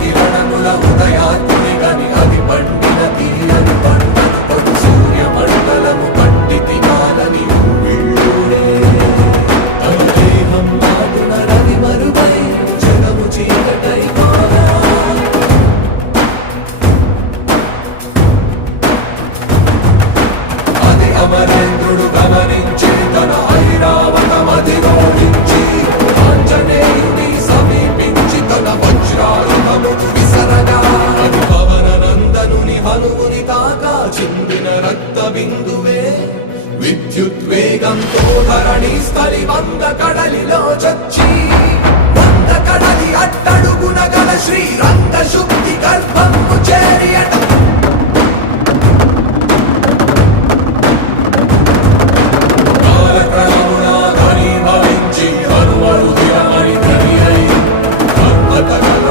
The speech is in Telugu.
కిరణముల ఉదయాత్ముని గని అది పండిన తీయని పంటను పడు సూర్య మండలము పండితి కాలని ఊళ్ళూడే తన దేహం నాటున రవి మరుగై జగము చీకటై మారా అది అమరేంద్రుడు గమనించి తన ఐరావతమధిరోహించి ఆంజనేయుని సమీపించి తన వజ్రాయుధమును విసరగా అది పవన నందనుని హనుముని తాకా చిందిన రక్త బిందువే విద్యుద్వేగంతో ధరణి స్థలి వంద కడలిలో చచ్చి వంద కడలి అట్టడుగున గల శ్రీరంగ శుద్ధి గర్భం